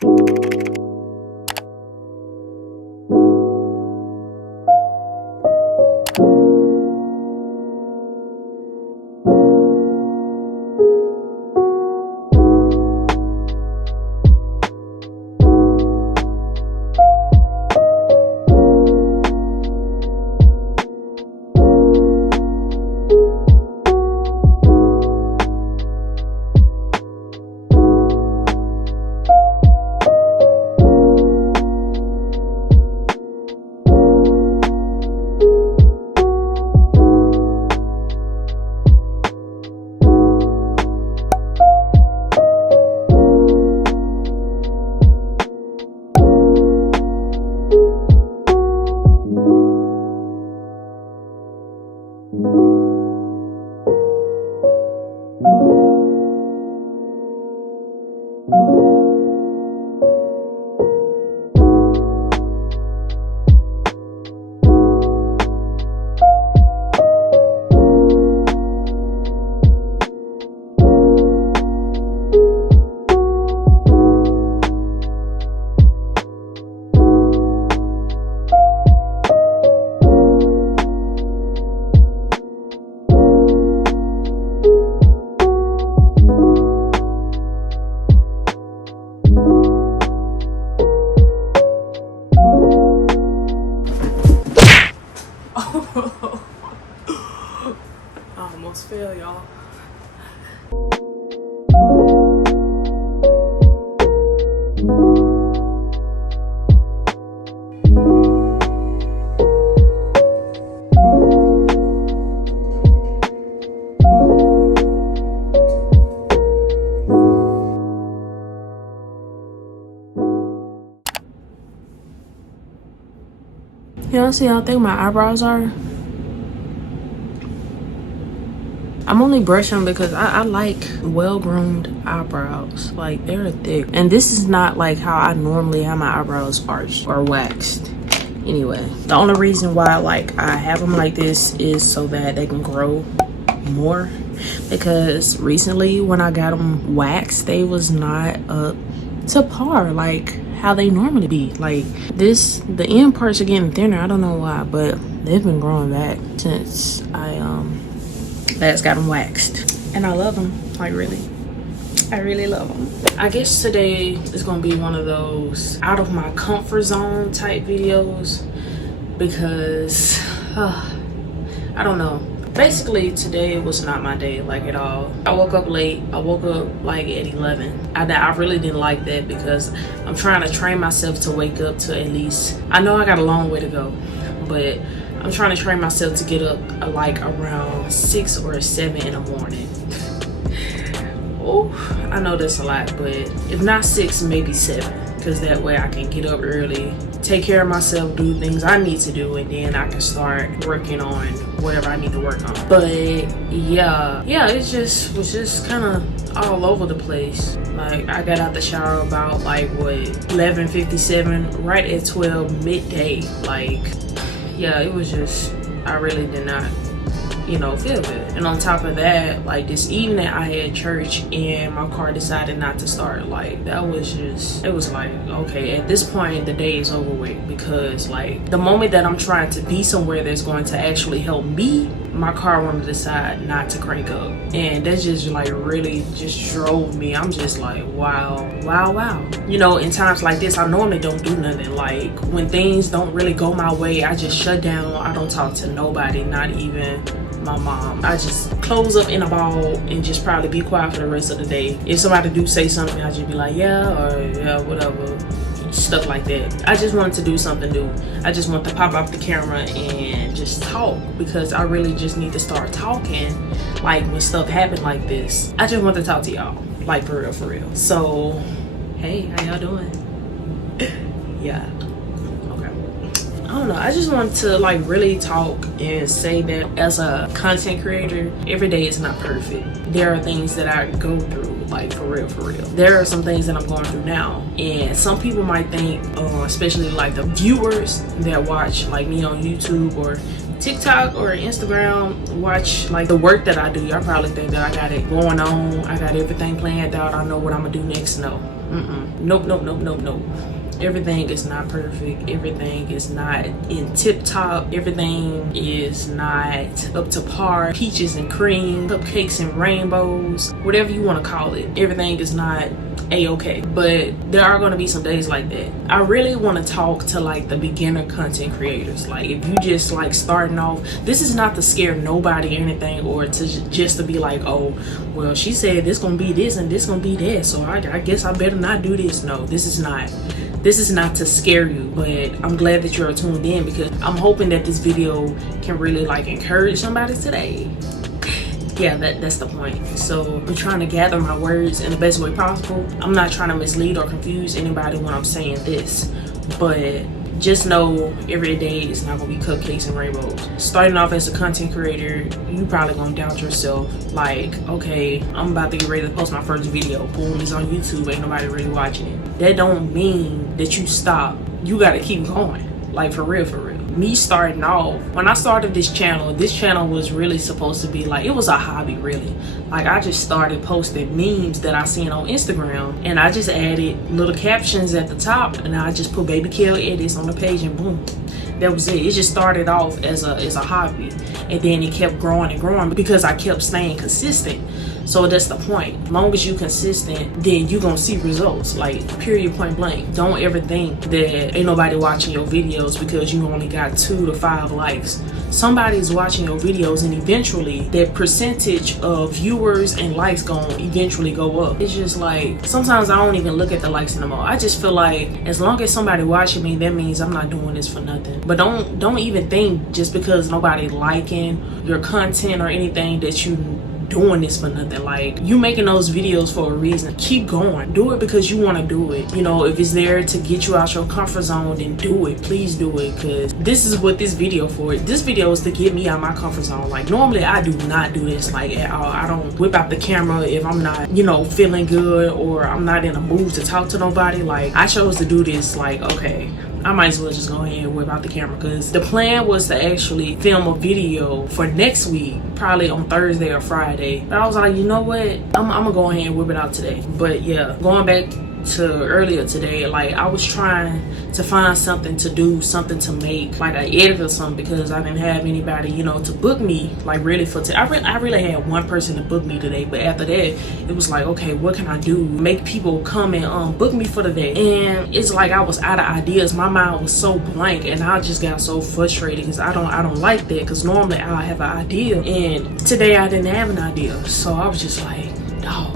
I almost fell, y'all. Y'all see how thick my eyebrows are? I'm only brushing because I like well-groomed eyebrows. Like, they're thick. And this is not like how I normally have my eyebrows arched or waxed. Anyway, the only reason why I have them like this is so that they can grow more. Because recently when I got them waxed, they was not up to par like how they normally be. Like this, the end parts are getting thinner. I don't know why, but they've been growing back since I last got them waxed, and I love them. Like, really, I really love them. I guess today is gonna be one of those out of my comfort zone type videos because I don't know. Basically, today was not my day, like, at all. I woke up late. I woke up like at 11. I really didn't like that because I'm trying to train myself to wake up to at least, I know I got a long way to go, but I'm trying to train myself to get up like around 6 or 7 in the morning. Oh, I know that's a lot, but if not 6, maybe 7, because that way I can get up early, take care of myself, do things I need to do, and then I can start working on whatever I need to work on. But yeah, it was just kind of all over the place. Like, I got out the shower about like what, 11:57, right at 12 midday. Like, yeah, it was just, I really did not, feel good. And on top of that, like, this evening I had church and my car decided not to start. Like, that was just, it was like, okay, at this point the day is over with, because like the moment that I'm trying to be somewhere that's going to actually help me, my car wanted to decide not to crank up. And that just like really just drove me. I'm just like, wow. In times like this, I normally don't do nothing. Like, when things don't really go my way, I just shut down. I don't talk to nobody, not even my mom. I just close up in a ball and just probably be quiet for the rest of the day. If somebody do say something, I just be like, yeah, or yeah, whatever, stuff like that. I just wanted to do something new. I just want to pop off the camera and just talk, because I really just need to start talking, like, when stuff happen like this. I just want to talk to y'all, like, for real. So hey, how y'all doing? Yeah, I don't know, I just want to like really talk and say that as a content creator, every day is not perfect. There are things that I go through, like, for real. There are some things that I'm going through now, and some people might think, especially like the viewers that watch like me on YouTube or TikTok or Instagram, watch like the work that I do, y'all probably think that I got it going on, I got everything planned out, I know what I'm gonna do next. No, Nope, nope, nope, nope, nope. Everything is not perfect. Everything is not in tip top. Everything is not up to par. Peaches and cream, cupcakes and rainbows, whatever you want to call it. Everything is not a-okay, but there are going to be some days like that. I really want to talk to like the beginner content creators. Like if you just like starting off, this is not to scare nobody or anything, or to just to be like, oh well, she said this gonna be this and this gonna be that, so I guess I better not do this. No, this is not to scare you, but I'm glad that you're tuned in, because I'm hoping that this video can really like encourage somebody today. Yeah, that's the point. So I'm trying to gather my words in the best way possible. I'm not trying to mislead or confuse anybody when I'm saying this, but just know every day is not gonna be cupcakes and rainbows. Starting off as a content creator, you probably gonna doubt yourself, like, okay, I'm about to get ready to post my first video, boom, it's on YouTube, ain't nobody really watching it. That don't mean that you stop. You gotta keep going, like for real, for real. Me starting off, when I started this channel was really supposed to be like, it was a hobby really. Like I just started posting memes that I seen on Instagram, and I just added little captions at the top, and I just put BabyKelEdits on the page, and boom, that was it. It just started off as a hobby, and then it kept growing and growing because I kept staying consistent. So that's the point. As long as you consistent, then you gonna see results, like period, point blank. Don't ever think that ain't nobody watching your videos because you only got 2 to 5 likes. Somebody's watching your videos, and eventually that percentage of viewers and likes gonna eventually go up. It's just like, sometimes I don't even look at the likes anymore. I just feel like as long as somebody watching me, that means I'm not doing this for nothing. But don't even think just because nobody liking your content or anything that you doing this for nothing. Like, you making those videos for a reason. Keep going. Do it because you want to do it. You know, if it's there to get you out your comfort zone, then do it. Please do it, because this is what this video for. This video is to get me out my comfort zone. Like, normally I do not do this like at all. I don't whip out the camera if I'm not, you know, feeling good or I'm not in a mood to talk to nobody. Like, I chose to do this like, okay, I might as well just go ahead and whip out the camera, because the plan was to actually film a video for next week, probably on Thursday or Friday. But I was like, you know what? I'm gonna go ahead and whip it out today. But yeah, going back to earlier today, like I was trying to find something to do, something to make, like an edit or something, because I didn't have anybody, you know, to book me like really for I really had one person to book me today. But after that, it was like, okay, what can I do? Make people come and book me for the day. And it's like I was out of ideas. My mind was so blank, and I just got so frustrated because I don't like that, because normally I'll have an idea, and today I didn't have an idea. So I was just like, dog,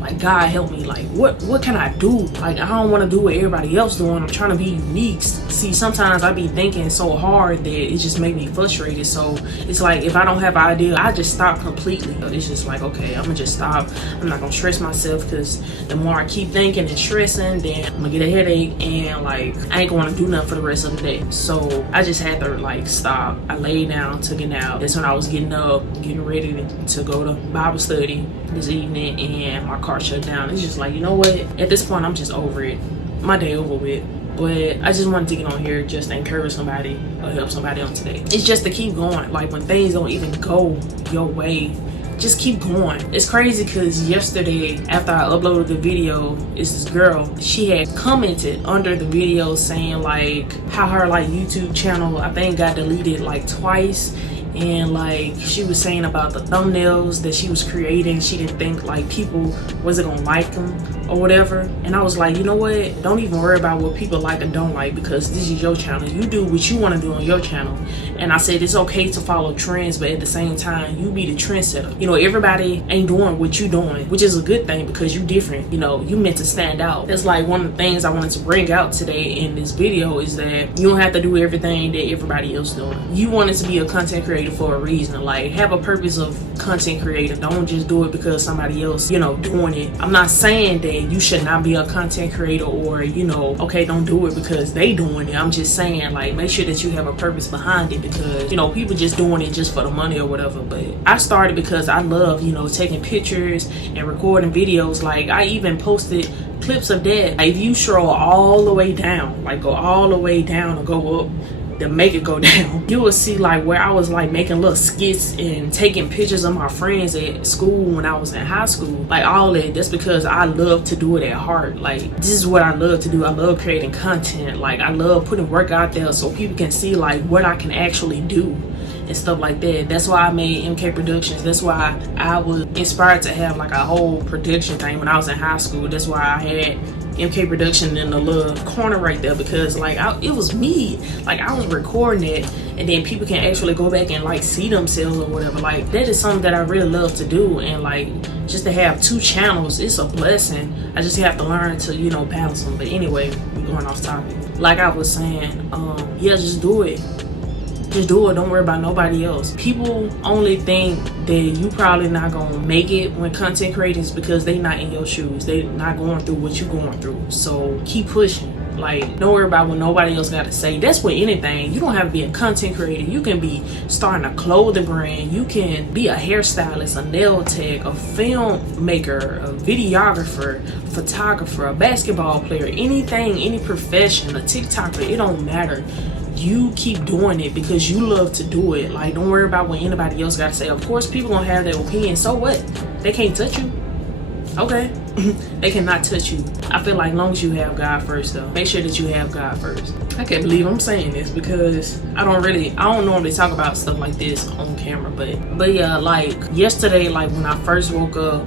like, God help me, like what can I do? Like, I don't want to do what everybody else doing. I'm trying to be unique. See, sometimes I be thinking so hard that it just make me frustrated. So it's like, if I don't have an idea, I just stop completely. It's just like, okay, I'm gonna just stop. I'm not gonna stress myself, because the more I keep thinking and stressing, then I'm gonna get a headache, and like I ain't gonna do nothing for the rest of the day. So I just had to like stop. I laid down, took a nap. That's when I was getting up, getting ready to go to Bible study this evening, and my car shut down. It's just like, you know what, at this point I'm just over it. My day over with. But I just wanted to get on here just to encourage somebody or help somebody on today. It's just to keep going. Like, when things don't even go your way, just keep going. It's crazy because yesterday, after I uploaded the video, it's this girl, she had commented under the video saying like how her like YouTube channel, I think, got deleted like twice. And like, she was saying about the thumbnails that she was creating, she didn't think like people wasn't gonna like them or whatever. And I was like, you know what, don't even worry about what people like and don't like, because this is your channel. You do what you want to do on your channel. And I said it's okay to follow trends, but at the same time, you be the trendsetter. You know, everybody ain't doing what you doing, which is a good thing, because you different. You know, you meant to stand out. That's like one of the things I wanted to bring out today in this video, is that you don't have to do everything that everybody else doing. You wanted to be a content creator for a reason. Like, have a purpose of content creator. Don't just do it because somebody else, you know, doing it. I'm not saying that you should not be a content creator, or, you know, okay, don't do it because they doing it. I'm just saying, like, make sure that you have a purpose behind it, because, you know, people just doing it just for the money or whatever. But I started because I love, you know, taking pictures and recording videos. Like, I even posted clips of that. Like, if you scroll all the way down, like go all the way down or go up, to make it go down. You will see like where I was like making little skits and taking pictures of my friends at school when I was in high school. Like all that, that's because I love to do it at heart. Like this is what I love to do. I love creating content. Like I love putting work out there so people can see like what I can actually do and stuff like that. That's why I made MK Productions. That's why I was inspired to have like a whole production thing when I was in high school. That's why I had MK Production in the little corner right there, because like it was me. Like I was recording it, and then people can actually go back and like see themselves or whatever. Like that is something that I really love to do, and like just to have 2 channels, it's a blessing. I just have to learn to, you know, balance them. But anyway, we're going off topic. Like I was saying, yeah, just do it. Just do it. Don't worry about nobody else. People only think that you probably not gonna make it when content creators because they not in your shoes. They not going through what you going through. So keep pushing. Like, don't worry about what nobody else got to say. That's with anything. You don't have to be a content creator. You can be starting a clothing brand. You can be a hairstylist, a nail tech, a filmmaker, a videographer, photographer, a basketball player, anything, any profession, a TikToker. It don't matter. You keep doing it because you love to do it. Like, don't worry about what anybody else got to say. Of course, people gonna have their opinion. So what? They can't touch you. Okay. They cannot touch you. I feel like as long as you have God first, though, make sure that you have God first. I can't believe I'm saying this because I don't normally talk about stuff like this on camera, but yeah, like yesterday, like when I first woke up,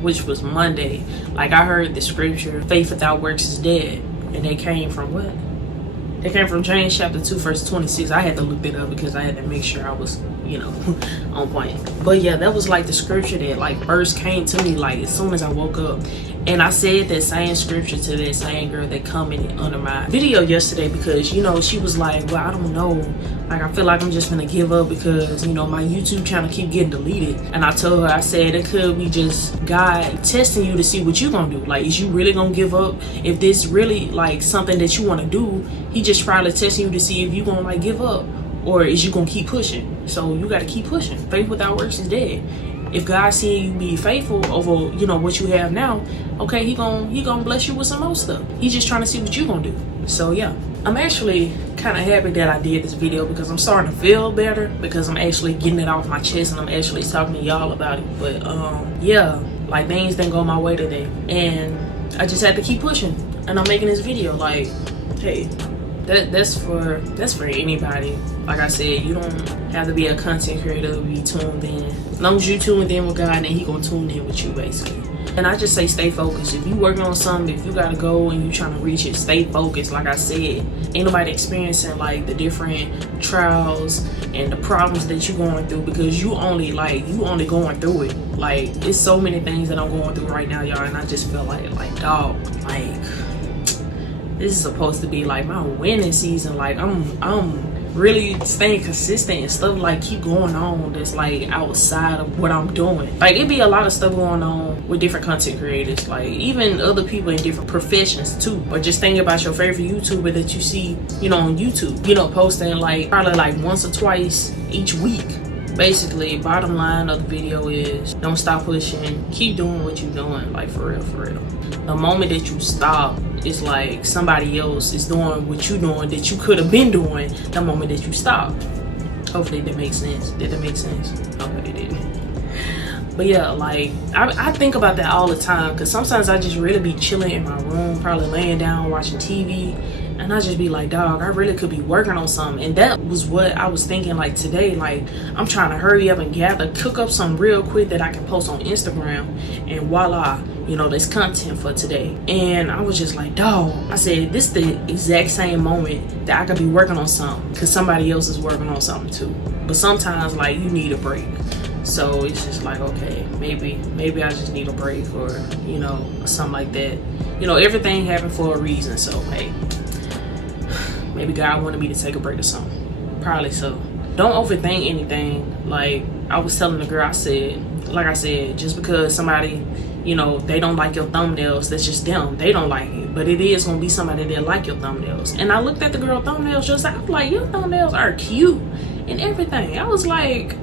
which was Monday, like I heard the scripture, faith without works is dead. And they came from what? They came from James chapter 2 verse 26. I had to look that up because I had to make sure I was, you know, on point. But yeah, that was like the scripture that like first came to me like as soon as I woke up. And I said that same scripture to that same girl that commented under my video yesterday because, you know, she was like, well, I don't know. Like, I feel like I'm just gonna give up because, you know, my YouTube channel keep getting deleted. And I told her, I said, it could be just God testing you to see what you gonna do. Like, is you really gonna give up? If this really like something that you wanna do, he just probably testing you to see if you gonna like give up or is you gonna keep pushing. So you gotta keep pushing. Faith without works is dead. If God seeing you be faithful over, you know, what you have now, okay, he gonna bless you with some more stuff. He's just trying to see what you gonna do. So yeah, I'm actually kind of happy that I did this video because I'm starting to feel better because I'm actually getting it off my chest and I'm actually talking to y'all about it. But yeah, like things didn't go my way today and I just had to keep pushing and I'm making this video. Like, hey, that's for anybody. Like I said, you don't have to be a content creator to be tuned in. As long as you tuned in with God, then he gonna tune in with you basically. And I just say stay focused. If you working on something, if you got a goal and you trying to reach it, stay focused. Like I said, ain't nobody experiencing like the different trials and the problems that you're going through because you only going through it. Like, it's so many things that I'm going through right now, y'all, and I just feel like dog, like this is supposed to be like my winning season. Like I'm really staying consistent and stuff like keep going on that's like outside of what I'm doing. Like, it be a lot of stuff going on with different content creators, like even other people in different professions too, or just thinking about your favorite YouTuber that you see, you know, on YouTube, you know, posting like probably like once or twice each week. Basically, bottom line of the video is don't stop pushing, keep doing what you're doing. Like, for real, the moment that you stop, it's like somebody else is doing what you're doing that you could have been doing the moment that you stop. Hopefully that makes sense. Did that make sense? Okay, it did. But yeah, like I think about that all the time because sometimes I just really be chilling in my room, probably laying down watching TV, and I just be like, dog, I really could be working on something. And that was what I was thinking like today. Like, I'm trying to hurry up and cook up something real quick that I can post on Instagram, and voila, you know, there's content for today. And I was just like, dog, I said, this is the exact same moment that I could be working on something because somebody else is working on something too. But sometimes like you need a break. So it's just like, okay, maybe I just need a break or, you know, something like that. You know, everything happened for a reason. So hey, maybe God wanted me to take a break or something. Probably so. Don't overthink anything. Like I was telling the girl, I said, just because somebody, you know, they don't like your thumbnails, that's just them. They don't like it. But it is gonna be somebody that like your thumbnails. And I looked at the girl thumbnails just, I was like, your thumbnails are cute and everything. I was like,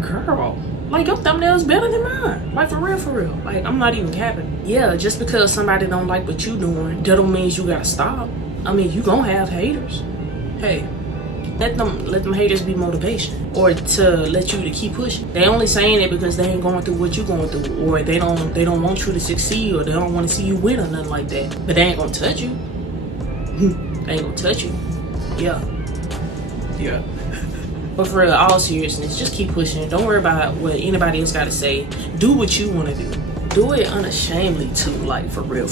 girl, like your thumbnails better than mine. Like, for real. Like, I'm not even capping. Yeah, just because somebody don't like what you doing, that don't mean you gotta stop. I mean, you gonna have haters. Hey, let them haters be motivation, or to let you to keep pushing. They only saying it because they ain't going through what you going through, or they don't want you to succeed, or they don't want to see you win or nothing like that. But they ain't gonna touch you. They ain't gonna touch you. Yeah. But for real, all seriousness, just keep pushing. Don't worry about what anybody else got to say. Do what you want to do. Do it unashamedly too, like for real.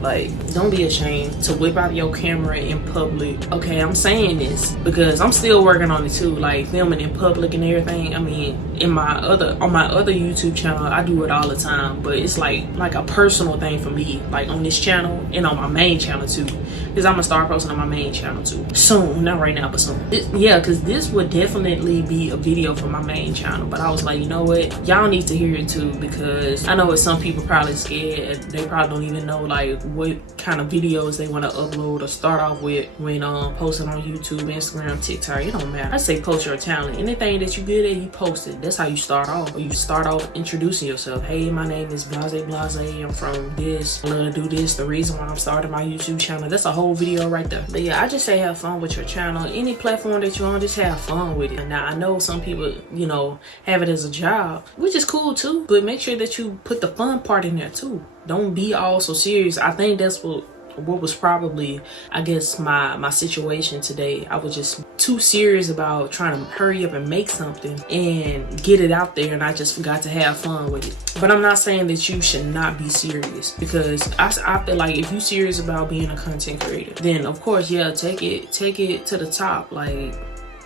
Like, don't be ashamed to whip out your camera in public. Okay, I'm saying this because I'm still working on it too, like filming in public and everything. I mean, on my other YouTube channel, I do it all the time, but it's like a personal thing for me, like on this channel and on my main channel too, because I'm gonna start posting on my main channel too soon. Not right now, but soon. Because this would definitely be a video for my main channel, but I was like, you know what, y'all need to hear it too, because I know it's some people probably scared. They probably don't even know like what kind of videos they want to upload or start off with when posting on YouTube, Instagram, TikTok. It don't matter. I say post your talent. Anything that you good at, you post it. That's how you start off. Or you start off introducing yourself. Hey, my name is Blase. I'm from this. I'm gonna do this. The reason why I'm starting my YouTube channel. That's a whole video right there. But yeah, I just say have fun with your channel. Any platform that you're on, just have fun with it. Now I know some people, you know, have it as a job, which is cool too. But make sure that you put the fun part in there too. Don't be all so serious. I think that's what was probably, I guess, my situation today. I was just too serious about trying to hurry up and make something and get it out there, and I just forgot to have fun with it. But I'm not saying that you should not be serious, because I feel like if you're serious about being a content creator, then of course, yeah, take it to the top. Like,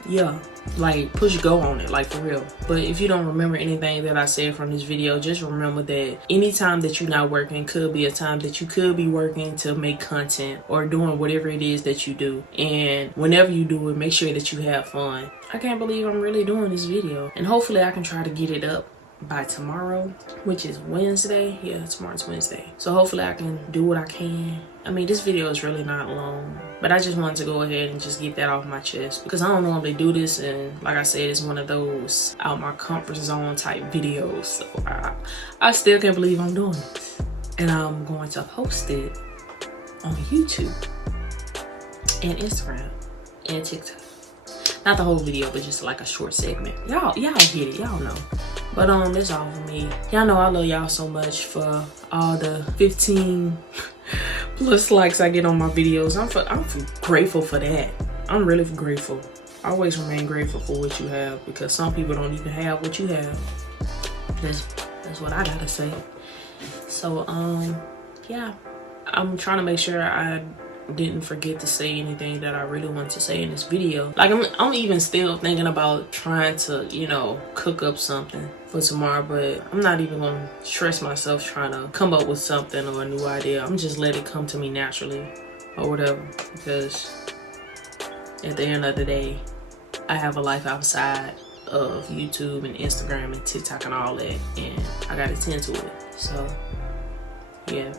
yeah, like push go on it, like for real. But if you don't remember anything that I said from this video, just remember that anytime that you're not working could be a time that you could be working to make content or doing whatever it is that you do. And whenever you do it, make sure that you have fun. I can't believe I'm really doing this video, and hopefully I can try to get it up by tomorrow, which is Wednesday. Yeah, tomorrow's Wednesday. So hopefully I can do what I can. I mean, this video is really not long, but I just wanted to go ahead and just get that off my chest, because I don't normally do this, and like I said, it's one of those out my comfort zone type videos. So I still can't believe I'm doing this, and I'm going to post it on YouTube and Instagram and TikTok. Not the whole video, but just like a short segment. Y'all get it, y'all know. But that's all for me. Y'all know I love y'all so much for all the 15 plus likes I get on my videos. I'm grateful for that. I'm really grateful. I always remain grateful for what you have, because some people don't even have what you have. That's what I gotta say. So yeah, I'm trying to make sure I didn't forget to say anything that I really wanted to say in this video. Like I'm even still thinking about trying to, you know, cook up something for tomorrow, but I'm not even gonna stress myself trying to come up with something or a new idea. I'm just let it come to me naturally or whatever, because at the end of the day, I have a life outside of YouTube and Instagram and TikTok and all that, and I gotta tend to it. So yeah.